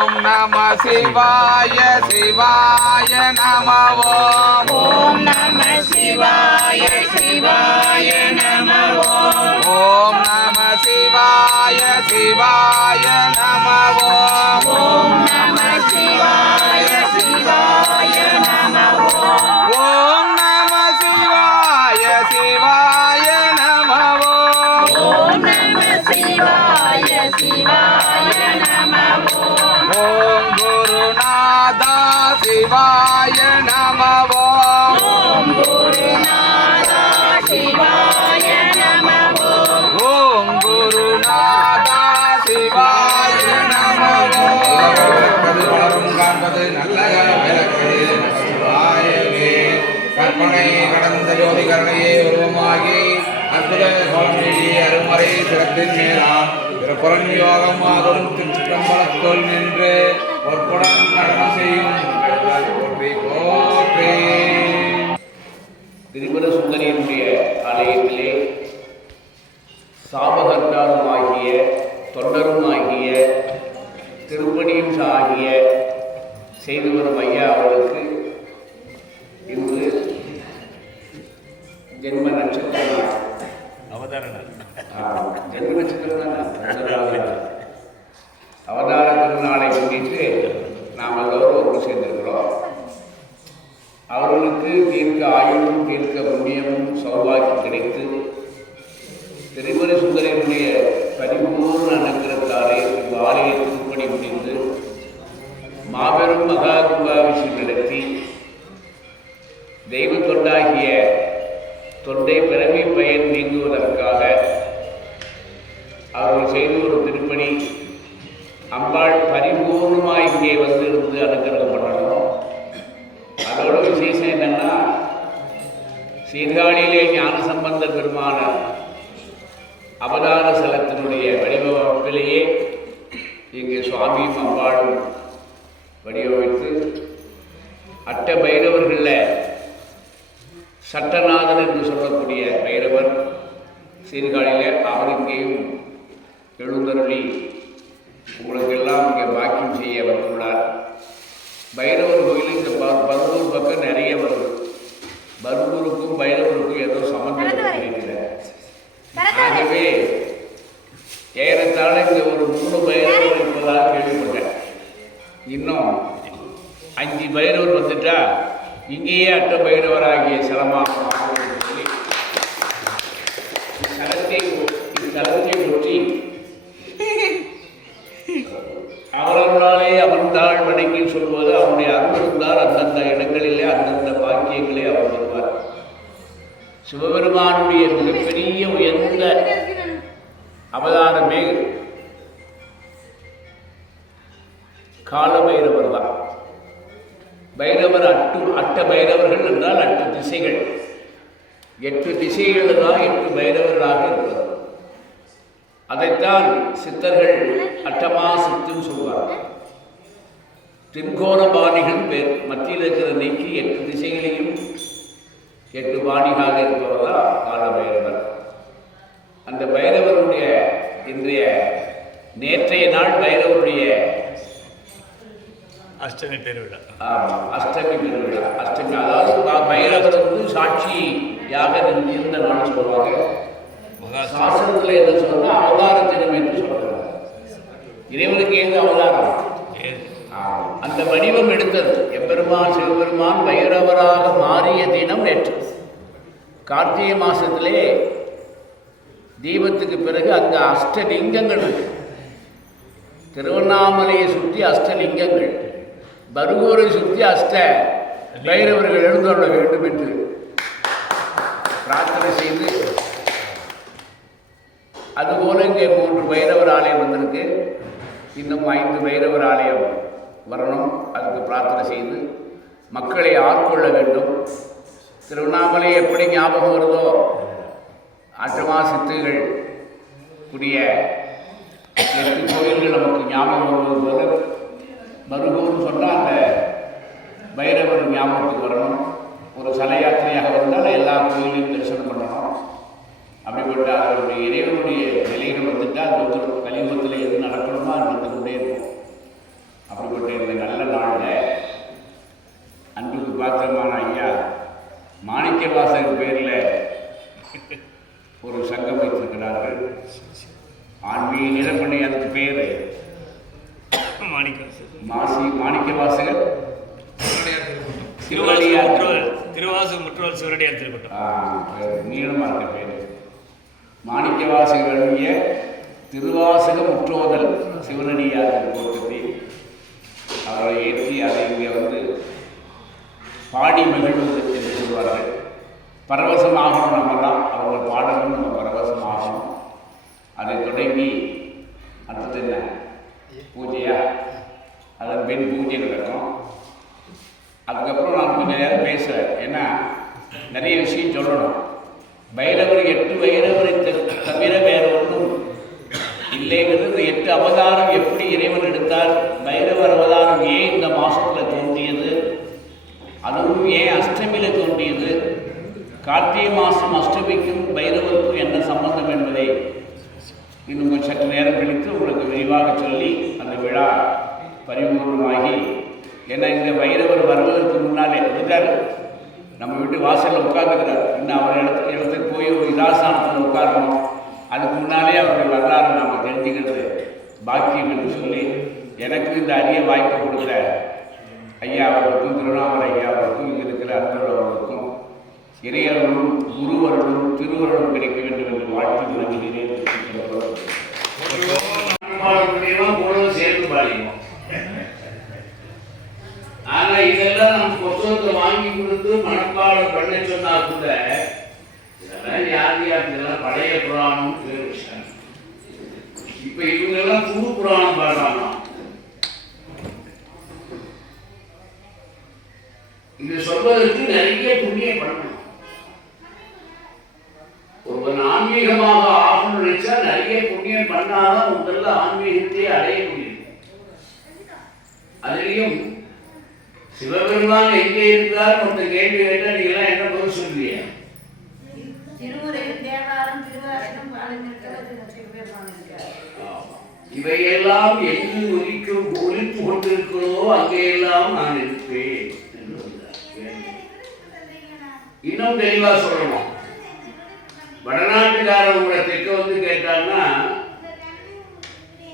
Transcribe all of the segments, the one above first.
ஓம் நம சிவாய சிவாய நம ஓம் நம சிவாய சிவாய நம ஓம் நம சிவாய சிவாய நம ஓம் நம சிவாய சிவாய நம ஓம் நம சிவாய சிவாய நம ஓம் நம சிவாய சிவாய நம ஓம் குருநாதா சிவாய நம ஓம் குருநாதா சிவாய நம ஓம் குருநாதா சிவாய நம வளரும் காண்பது நல்ல விளக்கு சிவாயவே கற்பனை கடந்த ஜோதி கருணையே உருவமாகி அற்புத சோழி அருமறை சிறப்பின் மேலாம் புறன் யோகம் ஆகும் திருச்சிற்றம்பலத்தோல் நின்று பொற்புடன் நடனம் செய்யும் போற்றி போற்றி. திரிபுர சுந்தரியினுடைய ஆலயத்திலே சாபகர்த்தாருமாகிய தொண்டருமாகிய திருப்பணியும் ஆகிய செய்து வரும் ஐயா அவர்களுக்கு இன்று ஜென்ம நட்சத்திரம் ஜென்ம நட்சத்திரம் அவதார திருநாளை முன்னிட்டு நாம் எல்லோரும் ஒன்று சேர்ந்திருக்கிறோம். அவர்களுக்கு தீர்க்க ஆயுளும் தீர்க்க புண்ணியமும் சௌபாக்கியம் கிடைத்து திரிபுர சுந்தரியினுடைய பரிபூர்ண அனுகிரகத்தாலே ஆலய திருப்பணி முடிந்து மாபெரும் மகா கும்பாபிஷேகம் நடத்தி தெய்வ தொண்டாகிய தொண்டை பிறவி பயன் நீங்குவதற்காக அவர்கள் செய்து ஒரு திருப்பணி அம்பாள் பரிபூர்ணமாக இங்கே வந்து இருந்து அனுகிரகம் பண்ணணும். அதோட விசேஷம் என்னன்னா, சீர்காழியிலே ஞானசம்பந்த பெருமான அவதார ஸ்தலத்தினுடைய வடிவமைப்பிலேயே இங்கே சுவாமியும் அம்பாளும் வடிவமைத்து அட்ட பைரவர்களில் சட்டநாதன் என்று சொல்லக்கூடிய பைரவர் சீர்காழியில் அவர் இங்கேயும் எழுந்தருளி உங்களுக்கெல்லாம் இங்கே பாக்கியம் செய்ய வந்துள்ளார். பைரவர் கோயில் இந்த பர்வூர் பக்கம் நிறைய வருது. பர்வூருக்கும் பைரவருக்கும் ஏதோ சம்பந்தம் இருக்கிற. ஆகவே ஏறத்தாழ இந்த ஒரு 3 பைரவர் இருப்பதாக கேள்விப்பட்டேன். இன்னும் 5 பைரவர் வந்துட்டா இங்கேயே அட்ட பைரவராகிய சிரமமாக சொல்லி இத்தலத்தை ஒற்றி அவர்களாலே அமர்ந்தாள் வணங்கி சொல்வது அவருடைய அருள் இருந்தால் அந்தந்த இடங்களிலே அந்தந்த பாக்கியங்களே அவர் வருவார். சிவபெருமானுடைய மிகப்பெரிய உயர்ந்த அவதாரமே கால பைரவர் தான். பைரவர் அட்ட பைரவர்கள் என்றால் 8 திசைகள். 8 திசைகள் தான் 8 பைரவர்களாக இருக்கிறது. அதைத்தான் சித்தர்கள் அட்டமா சித்துன்னு சொல்வார்கள். தென்கோண பாணிகள் பேர். மத்தியில் இருக்கிற நீக்கி 8 திசைகளையும் 8 பாணிகாக இருப்பவர் தான் கால பைரவர். அந்த பைரவருடைய இன்றைய நேற்றைய நாள் பைரவருடைய அஷ்டமி பெருவிழா. அஷ்டமி பெருவிழா. அஷ்டமி அதாவது பைரவர் சாட்சியாக இருந்த நாள் சொல்லுவாங்க. சாஸ்திரத்தில் என்ன சொன்னால் அவதார தினம் என்று சொல்கிறாங்க. இறைவனுக்கு ஏது அவதாரம்? அந்த வடிவம் எடுத்தது எம்பெருமான் சிவபெருமான் பைரவராக மாறிய தினம் நேற்று. கார்த்திகை மாதத்திலே தீபத்துக்கு பிறகு அங்கே அஷ்டலிங்கங்கள் இருக்கு. திருவண்ணாமலையை சுற்றி அஷ்டலிங்கங்கள், பருகூரை சுற்றி அஷ்ட பைரவர்கள் எழுந்தருள வேண்டும் என்று பிரார்த்தனை செய்து, அதுபோல இங்கே 3 பைரவர் ஆலயம் வந்திருக்கு. இன்னும் 5 பைரவர் ஆலயம் வரணும். அதுக்கு பிரார்த்தனை செய்து மக்களை ஆட்கொள்ள வேண்டும். திருவண்ணாமலை எப்படி ஞாபகம் வருதோ, அட்டமா சித்துகள் கூடிய 8 கோயில்கள் நமக்கு ஞாபகம் வருவது போல மருகூர்னு சொன்னால் அந்த பைரவர் ஞாபகத்துக்கு வரணும். ஒரு சல யாத்திரையாக வந்தால் எல்லா கோயிலையும் தரிசனம் பண்ணணும். அப்படிப்பட்ட அவருடைய இறைவனுடைய நிலைகள் வந்துட்டால் அது கலியுகத்தில் எது நடக்கணுமோ அது நடந்து கொண்டே இருக்கும். கொண்ட இந்த நல்ல நாளில் அன்புக்கு பாத்திரமான ஐயா மாணிக்கவாசகர் பேரில் ஒரு சங்கம் வைத்திருக்கிறார்கள். ஆன்மீக நிலப்பணி, அதுக்கு பேர் மாணிக்கவாசகர் திருவாசகம் முற்றுவல் சிவனடியார் திருக்கூட்டம். நீளமாக இருக்க பேர் மாணிக்கவாசகருடைய திருவாசக முற்றோதல் சிவனடியார் திருக்கூட்டத்தை அவரை ஏற்றி அதை இங்கே வந்து பாடி மகிழ்வது என்று சொல்வார்கள். பரவசம் ஆகணும், நம்மெல்லாம் அவங்க பாடணும், நம்ம பரவசம் ஆகணும். அதை தொடங்கி அடுத்தது என்ன பூஜையா, அதன் பின் பூஜை நடக்கும். அதுக்கப்புறம் நான் கொஞ்சம் நேரம் பேசுகிறேன், ஏன்னா நிறைய விஷயம் சொல்லணும். பைரவர் 8 பைரவரை தவிர வேறு ஒன்றும் இல்லைங்கிறது. 8 அவதாரம் எப்படி இறைவன் எடுத்தார், பைரவர் அவதாரம் ஏன் இந்த மாதத்தில் தோன்றியது, அதுவும் ஏன் அஷ்டமியில் தோன்றியது, கார்த்திகை மாதம் அஷ்டமிக்கும் பைரவருக்கும் என்ன சம்பந்தம் என்பதை இன்னும் சற்று நேரம் கழித்து உங்களுக்கு விரிவாக சொல்லி அந்த விழா பரிபூர்ணமாகி, ஏன்னா இந்த பைரவர் வருவதற்கு முன்னாலே இருந்தார், நம்ம வீட்டு வாசலில் உட்கார்ந்துக்கிறார். இன்னும் அவர் இடத்துக்கு போய் ஒரு இதாசானத்தில் உட்காரணும். அதுக்கு முன்னாலே அவருடைய வரலாறு நாம் தெரிஞ்சுக்கிறது பாக்கியம் என்று சொல்லி எனக்கு இந்த அரிய வாய்ப்பு கொடுத்த ஐயா அவர்களுக்கும், திருவண்ணாமலை ஐயா அவர்களுக்கும், இங்கே இருக்கிற அன்பர்களுக்கும் இறையர்களும் குருவர்களும் திருவர்களும் கிடைக்க வேண்டும் என்று வாழ்த்து நினைக்கிறேன். சேர்ந்து பாடினோம். ஆனால் இதெல்லாம் நம்ம புத்தகத்தை வாங்கி கொடுத்து மனப்பாடம் பண்ண சொன்னா கூட இதெல்லாம் யார் இதெல்லாம் பழைய புராணம் பேர் வச்சாங்க. இப்ப இவங்கெல்லாம் புது புராணம் பாடுறாங்க. இது சொல்வதற்கு நிறைய புண்ணியம் பண்ணணும். ஒருவன் ஆன்மீகமாக ஆகணும்னு நினைச்சா நிறைய புண்ணியம் பண்ணாதான் முதல்ல ஆன்மீகத்தை அடைய முடியும். அதுலேயும் சிவபெருமான் எங்கே இருக்கிறார் மொத்த கேள்வி கேட்டால் நீங்களாம் என்ன பதில் சொல்லுவீங்க? இவையெல்லாம் எங்கு ஒலித்து கொண்டிருக்கிறதோ அங்கெல்லாம் நான் இருப்பேன். இன்னும் தெளிவா சொல்லணும். வடநாட்டுக்காரன் உங்களை தெற்க வந்து கேட்டான்னா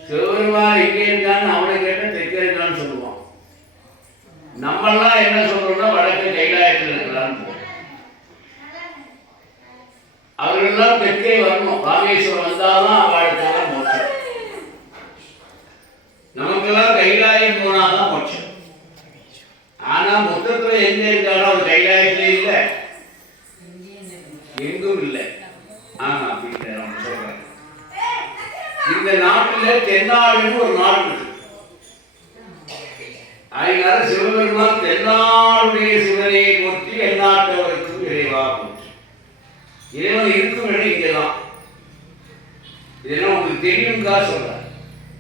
சிவபெருமான் எங்கே இருக்கான்னு அவனை கேட்டா தெற்க இருக்கான்னு சொல்லுவான். நம்மெல்லாம் என்ன சொல்றோம்னா வடக்கு கைலாயத்தில் இருக்கிறான்னு. அவர்களெல்லாம் தெற்கே வரணும். ராமேஸ்வரம் வந்தாதான் அவளுக்கான மோட்சம். நமக்கெல்லாம் கைலாயம் போனாதான் மோட்சம். ஆனா மொத்தத்துல எங்க இருக்காரோ அது கைலாயத்திலே இல்லை, எங்கும் இல்லை. ஆனா அப்படின்னு சொல்றேன். இந்த நாட்டில் தென்னாடுன்னு ஒரு நாடு இருக்கு. அதனால சிவபெருமான் தென்னாடுடைய சிவனை போற்றி எந்நாட்டவருக்கும் இறைவா போற்றி. இறைவன் இருக்கும் இடம் இங்கதான். இதெல்லாம் உங்களுக்கு தெரியும்கா சொல்ற.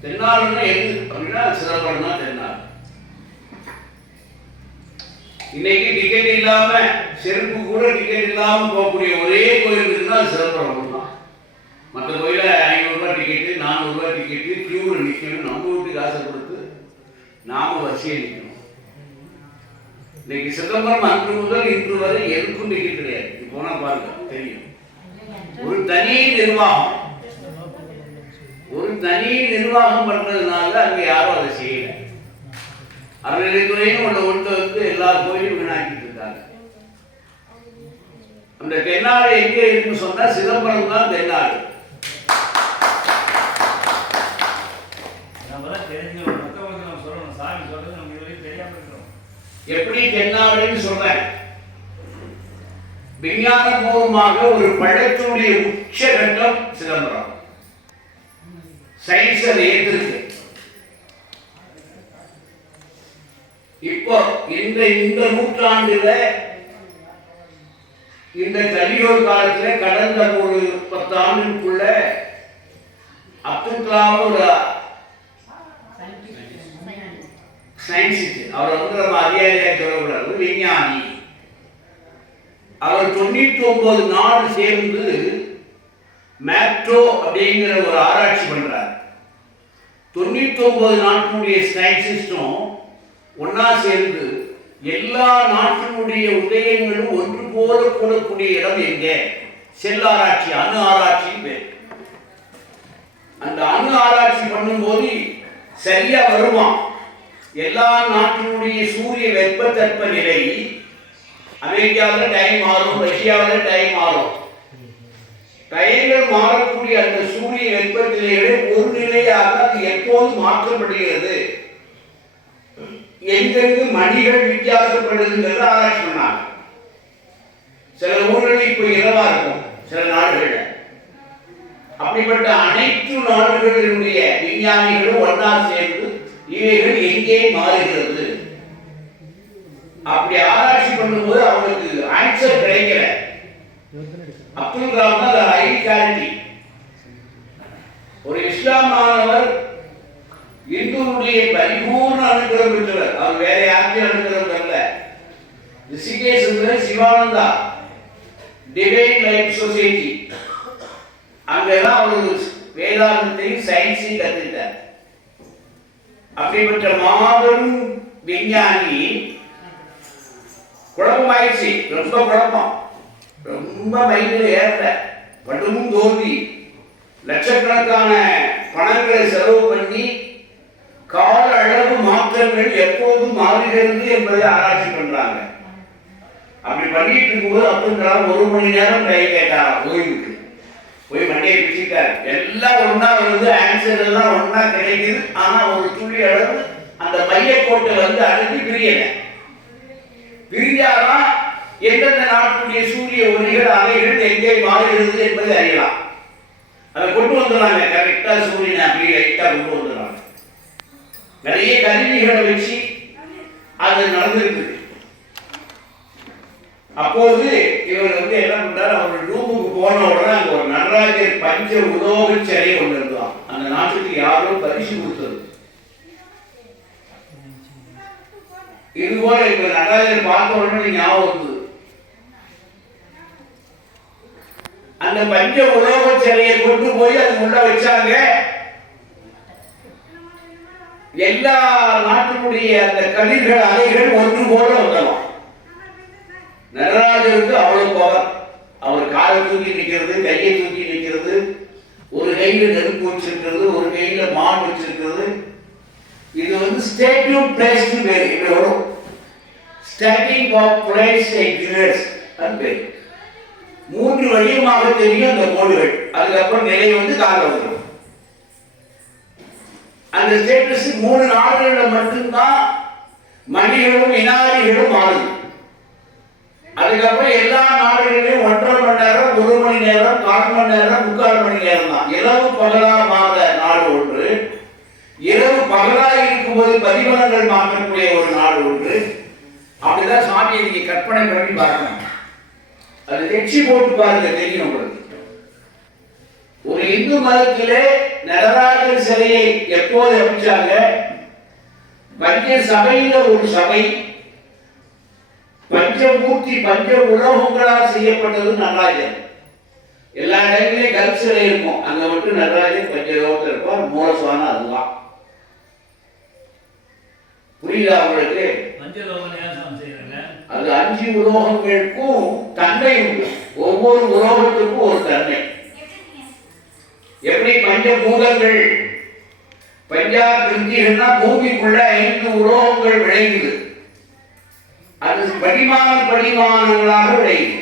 தென்னாடுன்னா எது அப்படின்னா சிதம்பரம் தான் தென்னாடு. இன்னைக்கு டிக்கெட் இல்லாம செருப்பு கூட டிக்கெட் இல்லாம போகக்கூடிய ஒரே கோயில் இருக்குன்னா சிதம்பரம் தான். மற்ற கோயில 500 ரூபாய் டிக்கெட்டு, 400 ரூபாய் டிக்கெட்டு, கியூவில் நிற்கணும். நம்ம வீட்டுக்கு ஆசை கொடுத்து நாம வரிசையை நிற்கணும். இன்னைக்கு சிதம்பரம் அன்று முதல் இன்று வரை எதுக்கும் டிக்கெட் கிடையாது. போனா பாருங்க தெரியும். ஒரு தனி நிர்வாகம், ஒரு தனி நிர்வாகம் பண்றதுனால அங்க யாரும் அதை செய்யல. அறநிலைத்துறையும் ஒன்று வந்து எல்லா கோயிலும் வீணாக்கிட்டு இருக்காங்க. அந்த தென்னாடு எங்கே இருக்குன்னு சொன்னா சிதம்பரம் தான் தென்னாடு. எப்படி தென்னாடுன்னு சொல்றேன்? விஞ்ஞானபூர்வமாக ஒரு பழத்தினுடைய உச்சகட்டம் சிதம்பரம். சயின்ஸ் அதை ஏற்றிருக்கு. இப்போ இந்த நூற்றாண்டுல இந்த கலியுக காலத்துல கடந்த ஒரு 10 ஆண்டுக்குள்ள அப்துல் கலாம் ஒரு சயின்டிஸ்ட், அவர் வந்து நம்ம அதிகாரியாக சொல்லக்கூடாது, விஞ்ஞானி. அவர் 99 நாடு சேர்ந்து மேட்ரோ அப்படிங்கிற ஒரு ஆராய்ச்சி பண்றார். 99 நாட்டினுடைய சயின்டிஸ்டும் ஒன்னா சேர்ந்து எல்லா நாட்டினுடைய உதயங்களும் ஒன்று போல கூடக்கூடிய இடம் எங்க? செல்லாராய்ச்சி, அணு ஆராய்ச்சி பேர். அந்த அணு ஆராய்ச்சி பண்ணும்போது சரியா வருவான். எல்லா நாட்டினுடைய சூரிய வெப்ப நிலை அமெரிக்காவில் டைம் மாறும், ரஷ்யாவில் டைம் மாறும். டைம்கள் மாறக்கூடிய அந்த சூரிய வெப்பநிலைகளை ஒரு நிலையாக அது எப்போது மாற்றப்படுகிறது, எங்கெங்கு மணிகள் வித்தியாசப்படுதுங்கிறத ஆராய்ச்சி பண்ணாங்க. சில ஊர்களில் இப்போ இரவா இருக்கும், சில நாடுகள்ல. அப்படிப்பட்ட அனைத்து நாடுகளினுடைய விஞ்ஞானிகளும் ஒன்றா சேர்ந்து இவைகள் எங்கே மாறுகிறது அப்படி ஆராய்ச்சி பண்ணும்போது அவங்களுக்கு ஆன்சர் கிடைக்கல. அப்துல் கலாம் தான் ஐடியாலிட்டி. ஒரு இஸ்லாமானவர் இந்துவுடைய பரிபூர்ண அனுகிரகம் பெற்றவர். அவர் வேற யாருக்கும் அனுகிரகம் தரல. Rishikesh Sivananda divine life society, அங்கெல்லாம் அவர் வேதாந்தத்தையும் சயின்ஸையும் கற்றுக்கிட்டார். அப்படிப்பட்ட மாபெரும் விஞ்ஞானி குழப்பமாயிடுச்சு. ரொம்ப குழப்பம், ரொம்ப மைண்டில் ஏறல, படும் தோல்வி. லட்சக்கணக்கான பணங்களை செலவு பண்ணி கால அளவு மாற்றங்கள் எப்போது மாறுகிறது என்பதை ஆராய்ச்சி பண்றாங்க. அப்படி பண்ணிட்டு இருக்கும்போது அப்துல் கலாம் 1 மணி நேரம் டைம் கேட்டாராம் ஓய்வுக்கு. போய் மண்டியை பிடிச்சிட்டார். எல்லாம் ஒன்னா வருது, ஆன்சர் எல்லாம் ஒன்னா கிடைக்குது. ஆனா ஒரு துளி அளவு அந்த மையக்கோட்டை வந்து அழுத்தி பிரியல. பிரிஞ்சாதான் எந்தெந்த நாட்டுடைய சூரிய ஒளிகள் அலைகள் எங்கே மாறுகிறது என்பதை அறியலாம். அதை கொண்டு வந்துடுறாங்க கரெக்டா, சூரியனை அப்படி ரைட்டா கொண்டு வந்துடுறாங்க. நிறைய கருவிகளை வச்சு அது நடந்திருக்கு. அப்போது இவர் வந்து என்ன பண்றாரு, அவர் ரூமுக்கு போன உடனே அங்க ஒரு நடராஜர் பஞ்ச உலோக சிலை கொண்டு இருந்தான். அந்த நாட்டுக்கு யாரோ பரிசு கொடுத்தது. இது போல இப்ப நடராஜர் பார்த்த உடனே ஞாபகம் வந்தது. அந்த பஞ்ச உலோக சிலையை கொண்டு போய் அது உள்ள வச்சாங்க. எல்லா நாட்டினுடைய அந்த கதிர்கள் அலைகள் ஒன்று போல வந்தோம். நடராஜருக்கு அவ்வளவு பவர். அவர் காலை தூக்கி நிற்கிறது, கையை தூக்கி நிற்கிறது, ஒரு கையில நெருப்பு வச்சிருக்கிறது, ஒரு கையில மான் வச்சிருக்கிறது. இது வந்து ஸ்டேட்யூ பிளேஸ் பேர். இப்படி வரும் ஸ்டாட்டிங் ஆஃப் பிளேஸ் எக்ஸிஸ்ட்ஸ் அது பேர். 3 வழியமாக தெரியும் அந்த கோடுகள். அதுக்கப்புறம் நிலை வந்து கால வந்துடும். அந்த ஸ்டேட்டஸ் 3 நாடுகளில் மட்டும்தான் மணிகளும் வினாடிகளும் மாறுது. அதுக்கப்புறம் எல்லா நாடுகளிலும் 1.5 மணி நேரம், 1 மணி நேரம், 4 மணி நேரம், 3/4 மணி நேரம் தான். இரவு பகலா மாற நாடு ஒன்று, இரவு பகலா இருக்கும்போது பரிமாணங்கள் மாற்றக்கூடிய ஒரு நாடு ஒன்று. அப்படிதான் சாமியை நீங்க கற்பனை பண்ணி பார்க்கணும். அது எச்சி போட்டு பாருங்க, தெரியும் உங்களுக்கு. ஒரு இந்து மதத்திலே நடராஜர் சிலையை எப்போது அமைச்சாங்க? பஞ்ச சபையில ஒரு சபை, பஞ்சமூர்த்தி பஞ்ச உலோகங்களால் செய்யப்பட்டது நடராஜர். எல்லா இடங்களிலும் கல் சிலை இருக்கும், அங்க மட்டும் நடராஜர் பஞ்சலோகத்தில் இருப்பார். மூலஸ்தானம் அதுதான். புரியுதா உங்களுக்கு? அது 5 உலோகங்களுக்கும் தன்மை உண்டு. ஒவ்வொரு உலோகத்துக்கும் ஒரு தன்மை. எப்படி பஞ்சபூதங்கள் பஞ்சா கிருத்திகள்னா பூமிக்குள்ள 5 உலோகங்கள் விளையுது. அது படிமானங்களாக விளையுது.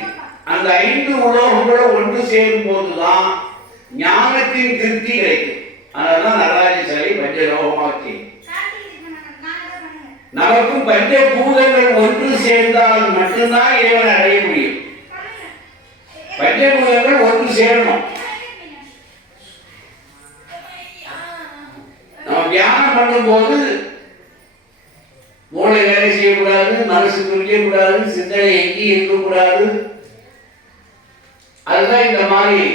அந்த 5 உலோகங்களும் ஒன்று சேரும் போதுதான் ஞானத்தின் திருப்தி கிடைக்கும். அதனால நடராஜ சிலை பஞ்சலோகமாக்கி நமக்கும் பஞ்சபூதங்கள் ஒன்று சேர்ந்தால் மட்டும்தான் இறைவனை அடைய முடியும். பஞ்சபூதங்கள் ஒன்று சேரணும். நம்ம தியானம் பண்ணும்போது மூளை வேலை செய்யக்கூடாது, மனசு துடிக்கக்கூடாது, சிந்தனை எங்கேயும் இருக்கக்கூடாது. அதுதான் இந்த மாதிரி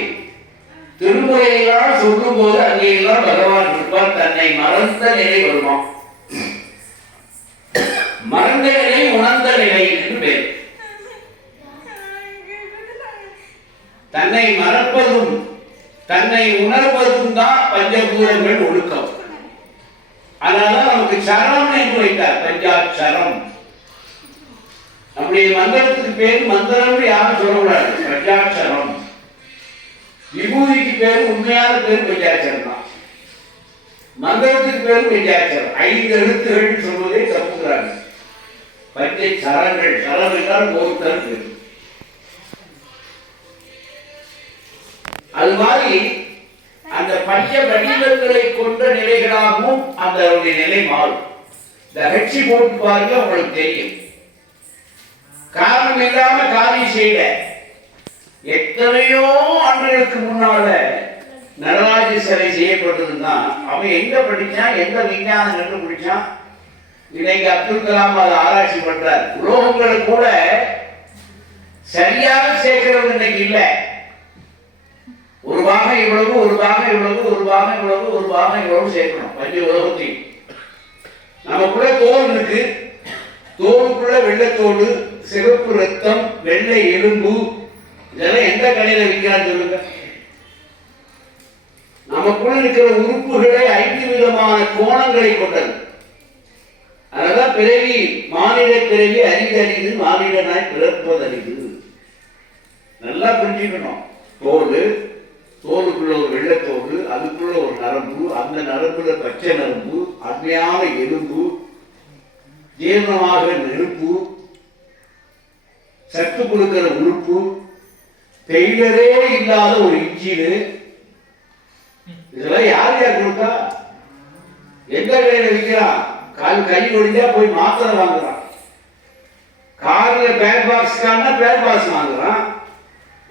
திருமுறையெல்லாம் சொல்லும் போது அங்கேயெல்லாம் பகவான் இருப்பார். தன்னை மறந்த நிலை வருவான். மறந்த நிலை உணர்ந்த நிலை என்று பேர். தன்னை மறப்பதும் தன்னை உணர்வதும் தான் பஞ்சபூதங்கள் ஒழுக்கம். அதனால நமக்கு சரணம் என்று வைத்தார், பஞ்சாட்சரம். நம்முடைய மந்திரத்துக்கு பேர் மந்திரம் யாரும் சொல்லக்கூடாது, பஞ்சாட்சரம். விபூதிக்கு பேர் உண்மையான பேர் பஞ்சாட்சரம் தான். மந்திரத்துக்கு பேர் பஞ்சாட்சரம். 5 எழுத்துகள் சொல்வதை தப்புகிறாங்க. பஞ்சை சரங்கள், சரம் என்றால் ஒருத்தர் பேர். அது மாதிரி அந்த பஞ்ச வடிவங்களை கொண்ட நிலைகளாகவும் அந்த நிலை மாறும். இந்த அகட்சி போட்டு பாருங்க, உங்களுக்கு தெரியும். காரணம் இல்லாம காரியம் செய்யல. எத்தனையோ ஆண்டுகளுக்கு முன்னால நடராஜ சிலை செய்யப்பட்டதுன்னா அவன் எங்க படிச்சான், எந்த விஞ்ஞானம் கண்டுபிடிச்சான்? இன்னைக்கு அப்துல் கலாம் அதை ஆராய்ச்சி பண்றார். உலோகங்களை கூட சரியாக சேர்க்கிறது இன்னைக்கு இல்லை. ஒரு பாகம் இவ்வளவு, ஒரு பாகம் இவ்வளவு, ஒரு பாகம் இவ்வளவு, ஒரு பாகம் இவ்வளவு சேர்க்கணும். பஞ்ச உலகத்தையும் நமக்குள்ள தோல் இருக்கு. தோலுக்குள்ள வெள்ளைத்தோடு, சிவப்பு ரத்தம், வெள்ளை எலும்பு, இதெல்லாம் எந்த கடையில விற்கிறான்னு சொல்லுங்க. நமக்குள்ள இருக்கிற உறுப்புகளை 5 விதமான கோணங்களை கொண்டது. அதனால பிறவி, மானிட பிறவி அரிதறிது, மானிடனாய் பிறப்பது அரிது. நல்லா புரிஞ்சுக்கணும். தோல், தோலுக்குள்ள ஒரு வெள்ளைத்தோடு, அதுக்குள்ள ஒரு நரம்பு, அந்த நரம்புல பச்சை நரம்பு, அருமையான எலும்பு, ஜீரணமாக நெருப்பு, சத்து கொடுக்கிற உறுப்பு, டெய்லரே இல்லாத ஒரு இன்ஜினு. இதெல்லாம் யார் யார் கொடுத்தா? எந்த கடையில் விற்கிறான்? கை ஒடிஞ்சா போய் மாத்திரை வாங்குறான். கார்ல பேர் பாக்ஸ் காரணம் பேர் பாக்ஸ் வாங்குறான்.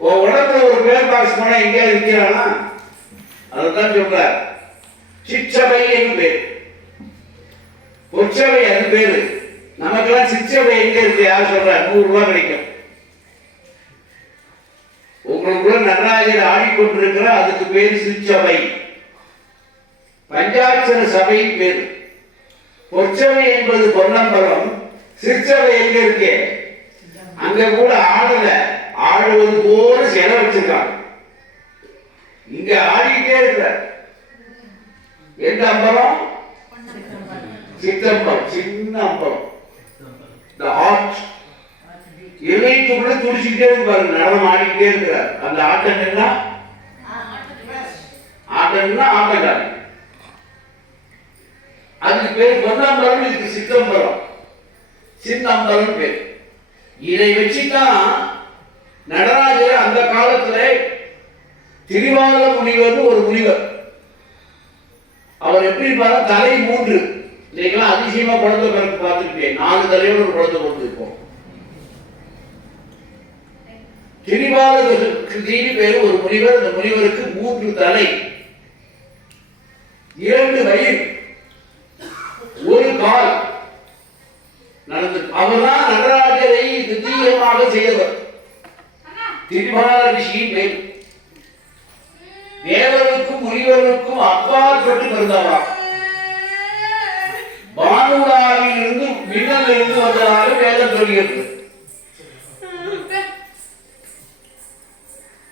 உடம்புல ஒரு பேர் பாக்ஸ் போனா எங்கேயாவது விற்கிறானா? அதுதான் சொல்றார். சிற்றவை என்று பேர், பொற்சவை அது பேரு. நமக்கெல்லாம் சிற்றவை எங்க இருக்கு? யார் சொல்றார்? 100 ரூபாய் கிடைக்கும். உங்களுக்குள்ள நடராஜர் ஆடிக்கொண்டிருக்கிற அதுக்கு பேரு சிற்றவை. பஞ்சாட்சர சபை பேரு. பொற்சவை என்பது பொன்னம்பலம். சிற்றவை எங்க இருக்கு? அங்க கூட ஆடல, ஆடுவது போல செல வச்சிருக்காங்க. இங்க ஆடிக்கிட்டே இருக்கிற எந்த அம்பலம்? சித்தம்பலம், சின்ன அம்பலம். இந்த ஹார்ட் இணைத்துக்குள்ள துடிச்சுக்கிட்டே இருப்பாரு, நடனம் ஆடிக்கிட்டே இருக்கிறார். அந்த ஆட்டம் என்ன? ஆட்டம்னா ஆட்டக்காரி. அதுக்கு பேர் பொன்னம்பலம், இதுக்கு சித்தம்பலம், சின்ன அம்பலம் பேர். இதை வச்சுதான் நடராஜர் அந்த காலத்துல திரிவாத முனிவர் ஒரு முனிவர். அவர் எப்படி இருப்பாரு? தலை 3. நீங்களாம் அதிசயமா குழந்தை பிறகு பார்த்துருப்பேன். 4 தலையோடு ஒரு குழந்தை கொடுத்துருப்போம். திரிவாத பேரு ஒரு முனிவர். அந்த முனிவருக்கு 3 தலை, 2 வயிறு, 1 கால் நடந்து. அவர்தான் நடராஜரை திவ்யமாக செய்தவர். திரிபால ரிஷியின் பேர். தேவருக்கும் முனிவருக்கும் அப்பாற்பட்டு பிறந்தவரா. பானுடாவில் இருந்து மின்னல் இருந்து வந்ததாக வேதம் சொல்கிறது.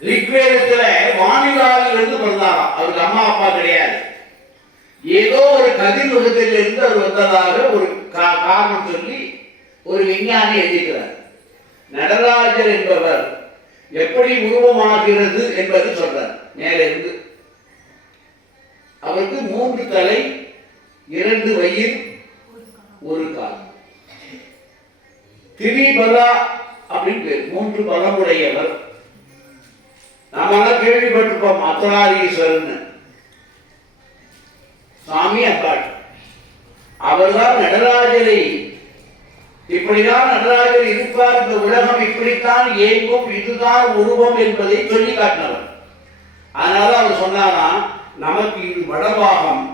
ரிக்வேதத்துல வானிலாவில் இருந்து பிறந்தாராம். அவருக்கு அம்மா அப்பா கிடையாது. ஏதோ ஒரு கதிர் முகத்தில் இருந்து அவர் வந்ததாக ஒரு காரணம் சொல்லி ஒரு விஞ்ஞானி எழுதிக்கிறார். நடராஜர் என்பவர் எப்படி உருவமாகிறது என்பது சொல்றார். மேலே இருந்து அவருக்கு 3 தலை, 2 வயிறு, 1 கால். திரிபலா அப்படின்னு பேர். 3 பலமுடையவர். நாமெல்லாம் கேள்விப்பட்டிருப்போம் அர்த்தநாரீஸ்வரன் சாமி அப்பாட். அவர்தான் நடராஜரை இப்படிதான் நடராஜர் இருப்பார், இந்த உலகம் இப்படித்தான் இயங்கும், இதுதான் உருவம் என்பதை சொல்லி காட்டினவர். அதனால அவர் சொன்னாராம், நமக்கு இது வடபாகம்,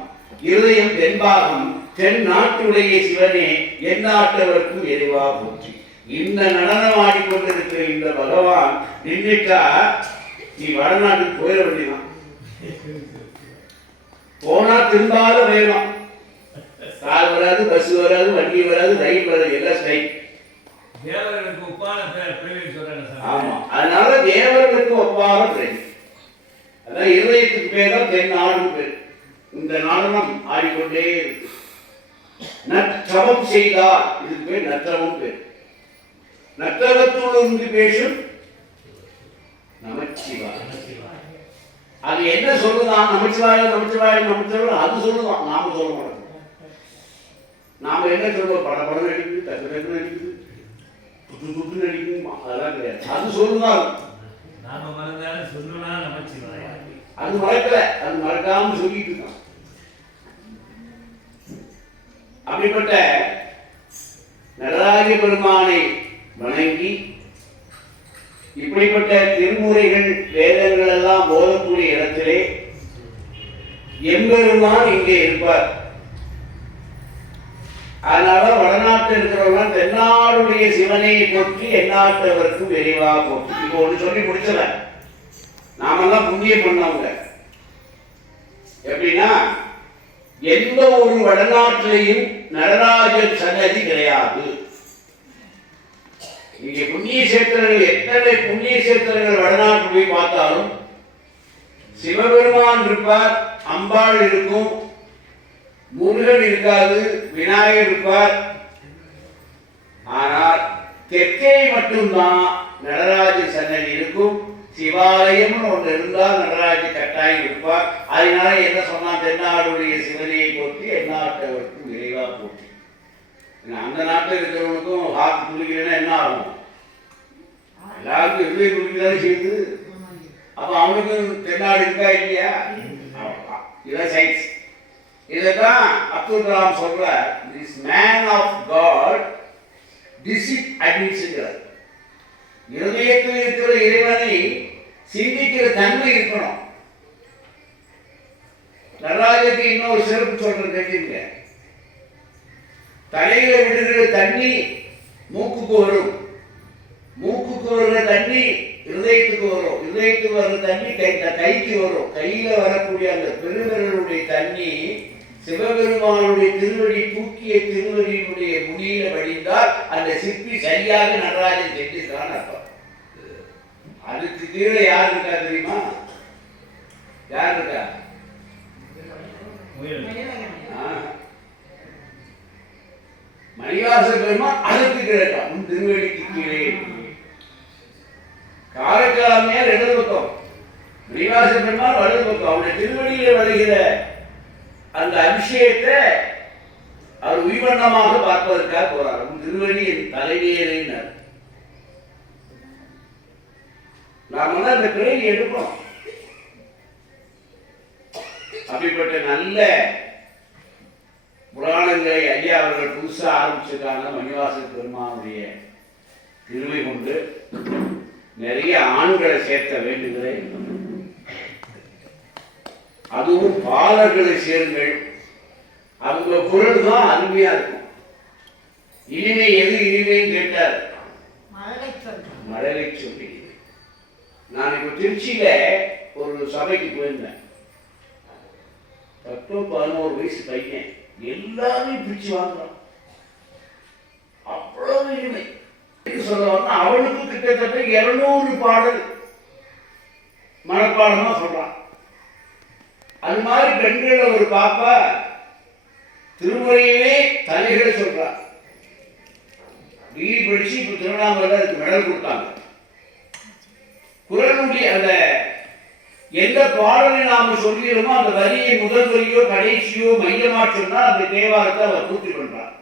இருதயம் தென்பாகம், தென் நாட்டுடைய சிவனே என் நாட்டவர்க்கும் எரிவா போற்றி. இந்த நடனம் ஆடிக்கொண்டிருக்கிற இந்த பகவான் நின்றுட்டா நீ வடநாட்டுக்கு போயிட வேண்டியதான். போனா திரும்பாத வேணும். கார் வராது, பஸ் வராது, வண்டி வராது, ரயில் வராது, எல்லாம் ஸ்ட்ரைக். தேவர்களுக்கு ஒப்பான பிறவி சொல்றாங்க. ஆமா, அதனால தேவர்களுக்கு ஒப்பான பிறவி. அதான் இருதயத்துக்கு பேர் தான் தென் நாடு பேர். இந்த நாடனம் ஆடிக்கொண்டே இருக்கு. நற்றவம் செய்தார், இதுக்கு பேர் நற்றவம் பேர். நற்றவத்தோடு பேசும் நமச்சிவாய. அது என்ன சொல்லுதான்? நமச்சிவாய நமச்சிவாய நமச்சிவாய அது சொல்லுதான், நாம சொல்ல மாட்டோம். நாம என்ன சொல்லுவோம்? பட படம் நடிக்குது, டக்கு டக்கு நடிக்குது, துட்டு துட்டு நடிக்குமா, அதெல்லாம் கிடையாது. அது சொல்லுதான். நாம மறந்தாலும் சொல்லுனா நமச்சிவாய. அது மறக்கல, அது மறக்காம சொல்லிட்டு இருக்கான். அப்படிப்பட்ட நடராஜ பெருமானை வணங்கி இப்படிப்பட்ட திருமுறைகள் வேதங்கள் எல்லாம் போதக்கூடிய இடத்திலே எம்பெருமான் இங்கே இருப்பார். அதனால வடநாட்டில் இருக்கிறவங்க தென்னாடுடைய சிவனை போற்றி எந்நாட்டவருக்கும் விரைவா போற்றி. இப்போ ஒன்று சொல்லி முடிச்சல, நாமெல்லாம் புண்ணியம் பண்ணவங்க. எப்படின்னா, எந்த ஒரு வடநாட்டிலையும் நடராஜர் சன்னதி கிடையாது. இங்கே புண்ணிய சேத்திரங்கள், எத்தனை புண்ணிய சேத்திரங்கள் வடநாட்டு போய் பார்த்தாலும் சிவபெருமான் இருப்பார், அம்பாள் இருக்கும், முருகன் இருக்காது, விநாயகர் இருப்பார். ஆனால் தெற்கே மட்டும்தான் நடராஜ சன்னதி இருக்கும். சிவாலயம்னு ஒன்று இருந்தால் நடராஜ கட்டாயம் இருப்பார். அதனால என்ன சொன்னா, தென்னாடுடைய சிவனையை போற்றி எந்நாட்டவருக்கும் விரைவா போற்றி. அந்த நாட்டில் இருக்கிறவனுக்கும் ஹார்ட் துளிக்கிறேன்னா என்ன ஆகும்? எல்லாருக்கும் எவ்வளவு துளிக்கதான் செய்யுது. அப்ப அவனுக்கு தென்னாடு இருக்கா இல்லையா? இதான் சயின்ஸ். இதைதான் அப்துல் கலாம் சொல்ற, திஸ் மேன் ஆஃப் காட் டிசிட் அட்மிட்ஸ்ங்கிறார். இருதயத்தில் இருக்கிற இறைவனை சிந்திக்கிற தன்மை இருக்கணும். நடராஜருக்கு இன்னொரு சிறப்பு சொல்றது தெரிஞ்சுங்க. தலையில விடுகிற தண்ணி மூக்குக்கு வரும், மூக்குக்கு வர்ற தண்ணி இருதயத்துக்கு வரும், இருதயத்துக்கு வர்ற தண்ணி கைக்கு வரும். கையில வரக்கூடிய அந்த பெருவிரலுடைய தண்ணி சிவபெருமானுடைய திருவடி தூக்கிய திருவடியினுடைய முனியில வடிந்தால் அந்த சிற்பி சரியாக நடராஜன் செஞ்சிருக்கான் அர்த்தம். அதுக்கு கீழே யார் இருக்கா தெரியுமா? யார் இருக்கா? மணிவாச பெருமான் அதுக்கு கீழே உன் திருவடிக்கு கீழே. காரைக்காலமே இடது பக்கம், மணிவாச பெருமான் வலது பக்கம். அவருடைய திருவடியில வருகிற அந்த அபிஷேகத்தை அவர் உயிர்வண்ணமாக பார்ப்பதற்காக போறார். உன் திருவடி என் தலைவியறினார். நாம தான் இந்த பிறகு எடுப்போம். அப்படிப்பட்ட நல்ல புராணங்களை ஐயா அவர்கள் புதுசா ஆரம்பிச்சிருக்காங்க. மணிவாச பெருமானுடைய திருவை கொண்டு நிறைய ஆண்களை சேர்த்த வேண்டுகிறேன். அதுவும் பாலர்களை சேருங்கள். அவங்க குரல் தான் அருமையா இருக்கும். இனிமை எது இனிமைன்னு கேட்டார், மழலை சொல்லி. நான் இப்ப திருச்சியில ஒரு சபைக்கு போயிருந்தேன். 10-11 வயசு பையன், எல்லாரும் பிடிச்சு வாங்குறான். அவ்வளவு இனிமை சொல்லுவாங்க. அவனுக்கு கிட்டத்தட்ட 200 பாடல் மனப்பாடமா சொல்றான். அது மாதிரி பெண்கள் ஒரு பாப்பா திருமுறையே தலைகளை சொல்றான். டிகிரி படிச்சு இப்ப திருவண்ணாமலை அதுக்கு மெடல் கொடுத்தாங்க. குரலுடைய அந்த எந்த பாடலை நாம சொல்கிறோமோ அந்த வரியை முதல் வரியோ கடைசியோ மையமா சொன்னா அந்த தேவாரத்தை அவர் பூர்த்தி பண்றார்.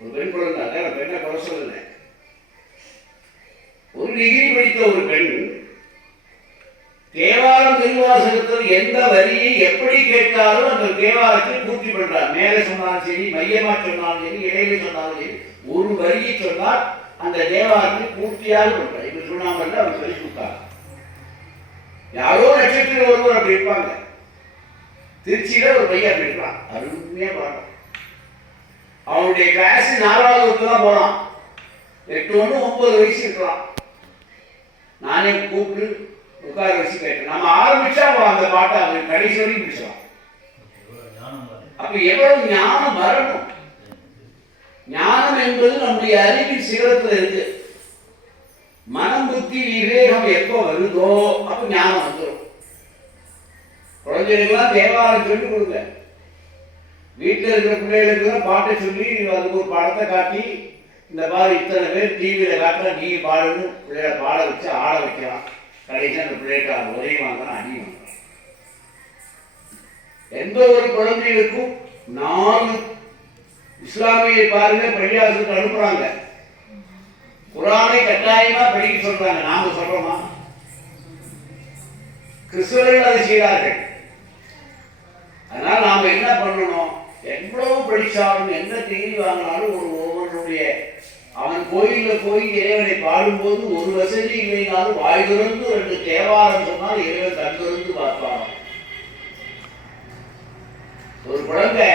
ஒரு பெண் குழந்தை, பெண்ணை குறை சொல்லல, ஒரு டிகிரி படித்த ஒரு பெண் தேவாரம் திருவாசகத்தில் எந்த வரியை எப்படி கேட்டாலும் அந்த தேவாரத்தை பூர்த்தி பண்றார். மேலே சொன்னாலும் சரி, மையமா சொன்னாலும் சரி, இடையில சொன்னாலும் சரி, ஒரு வரியை சொன்னால் அந்த தேவாரத்தை பூர்த்தியாக பண்றார். இப்ப சொன்னாமல் அவர் சொல்லி கொடுத்தார். யாரோ நட்சத்திரம் ஒருவர் அப்படி இருப்பாங்க. திருச்சியில ஒரு பையன் அப்படி இருப்பான், அருமையா பாடுறான். அவனுடைய கிளாஸ் 4வது தான் போறான். 8-9 வயசு இருக்கலாம். நானே கூப்பிட்டு உட்கார வச்சு கேட்டேன். நம்ம ஆரம்பிச்சா அந்த பாட்டை அவன் கடைசி வரைக்கும் பிடிச்சலாம். அப்ப எவ்வளவு ஞானம் வரணும். ஞானம் என்பது நம்முடைய அறிவின் சிகரத்தில் இருக்கு. மனம் புத்தி விவேகம் எப்போ வருதோ அப்ப ஞானம் வந்துடும். குழந்தைகளுக்கெல்லாம் தேவாரம் சொல்லிக் கொடுங்க. வீட்டில் இருக்கிற பிள்ளைகளுக்கு பாட்டை சொல்லி அதுக்கு ஒரு படத்தை காட்டி இந்த மாதிரி இத்தனை பேர் டிவியில் காட்டினா நீ பாடுன்னு பிள்ளைகளை பாட வச்சு ஆட வைக்கலாம். கடைசியாக அந்த பிள்ளைகளுக்கு ஒரே வாங்கலாம், அடி வாங்கலாம். எந்த ஒரு குழந்தைகளுக்கும் 4 இஸ்லாமியை பாருங்க பள்ளியாசலுக்கு அனுப்புறாங்க, குரானை கட்டாயமா படிக்க சொல்றாங்க. நாம சொல்றோமா? கிறிஸ்தவர்கள் அதை செய்கிறார்கள். அதனால நாம என்ன பண்ணணும்? எவ்வளவு படிச்சாலும் என்ன டிகிரி வாங்கினாலும் ஒவ்வொருடைய அவன் கோயில்ல போய் இறைவனை பாடும்போது ஒரு வசதி இல்லைனாலும் வாய் திறந்து 2 தேவாரம் சொன்னால் இறைவன் கண் திறந்து பார்ப்பான். ஒரு குழந்தை